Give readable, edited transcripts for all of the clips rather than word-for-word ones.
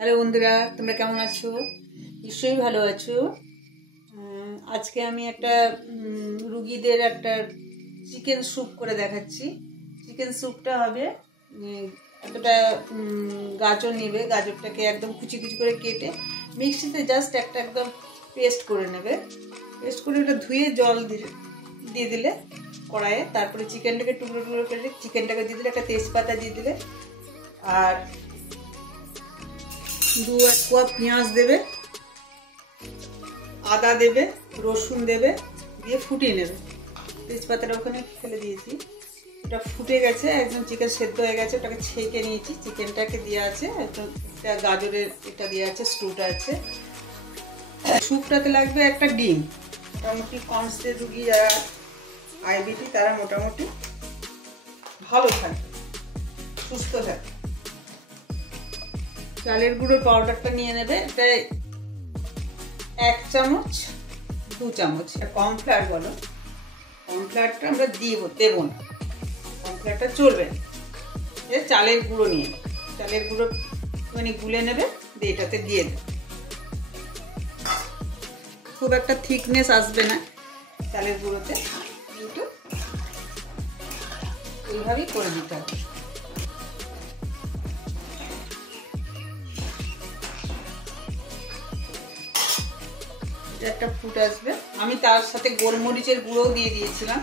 Hello বন্ধুরা, তোমরা কেমন আছো? নিশ্চয়ই ভালো আছো। আজকে আমি একটা রুগীদের একটা চিকেন স্যুপ করে দেখাচ্ছি। চিকেন স্যুপটা হবে এতটা গাজর নেবে, গাজরটাকে একদম কুচি কুচি করে কেটে মিক্সিতে জাস্ট একটা একদম পেস্ট করে নেবে। পেস্ট করে ওটা ধুয়ে জল দিয়ে দিলে কড়াইয়ে, তারপরে চিকেনটাকে টুকরো টুকরো করে চিকেনটাকে দিয়ে দিলে, একটা তেজপাতা দিয়ে দিলে, আর 2 কোয়া পেঁয়াজ দেবে, আদা দেবে, রসুন দেবে, দিয়ে ফুটিয়ে নেবে। তেজপাতাটা ওখানে ফেলে দিয়েছি, এটা ফুটে গেছে, একদম চিকেন সেদ্ধ হয়ে গেছে, ওটাকে ছেঁকে নিয়েছি। চিকেনটাকে দেওয়া আছে, একদম গাজরের এটা দেওয়া আছে, স্টুটা আছে। স্যুপটাতে লাগবে একটা ডিম। মোটামুটি কনস্টের রুগী যারা আইবিটি তারা মোটামুটি ভালো থাকে, সুস্থ থাকে। চালের গুঁড়োর পাউডারটা নিয়ে নেবে, এটা 1 চামচ 2 চামচ। কর্নফ্লাওয়ার বলো, কর্নফ্লাওয়ারটা আমরা দেবো না, কর্নফ্লাওয়ারটা চলবে না। চালের গুঁড়ো নিয়ে নেবে, চালের গুঁড়ো মানে গুলে নেবে, দিয়ে এটাতে দিয়ে দেবে। খুব একটা থিকনেস আসবে না চালের গুঁড়োতে, কিন্তু এইভাবেই করে দিতে হবে। একটা ফুট আসবে, আমি তার সাথে গোলমরিচের গুঁড়োও দিয়ে দিয়েছিলাম,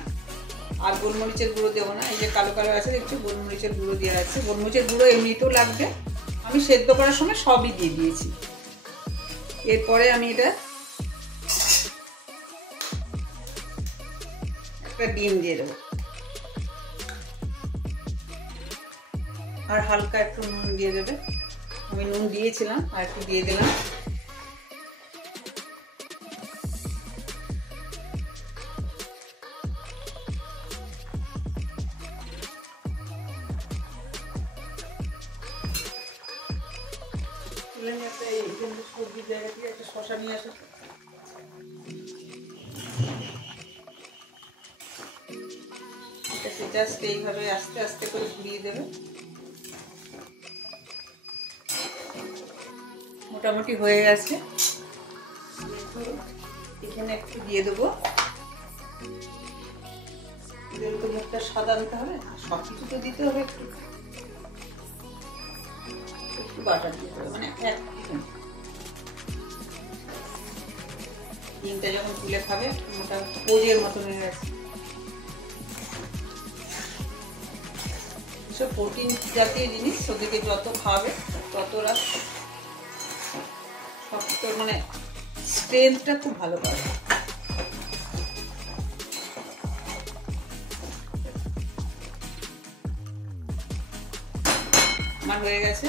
আর গোলমরিচের গুঁড়ো দেবো না। এই যে কালো কালো আছে দেখছো, গোলমরিচের গুঁড়ো দেওয়া আছে। গোলমরিচের গুঁড়ো এমনিতেও লাগবে, আমি সেদ্ধ করার সময় সবই দিয়ে দিয়েছি। এরপরে আমি এটা একটা ডিম দিয়ে দেবো, আর হালকা একটু নুন দিয়ে দেবে। আমি নুন দিয়েছিলাম, আর একটু দিয়ে দিলাম। সবজির জায়গা থেকে একটা শশা নিয়ে আসে, জাস্ট এইভাবে আস্তে আস্তে করে ঘুরিয়ে দেবে। মোটামুটি হয়ে গেছে, এখানে একটু দিয়ে দেবো। মুখটা সাদা দিতে হবে, সব কিছু তো দিতে হবে, একটু একটু বাটার দিতে হবে, মানে ডিমটা যখন তুলে খাবে মোটামুটি পোজের মতন হয়ে গেছে। সব প্রোটিন জাতীয় জিনিস, ওদেরকে যত খাবে ততটা শক্ত, মানে স্ট্রেংথটা খুব ভালো পাবে। আমার হয়ে গেছে,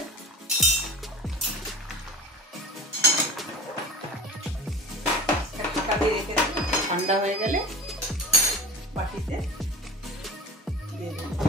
রেখে ঠান্ডা হয়ে গেলে বাটিতে দিয়ে দেবো।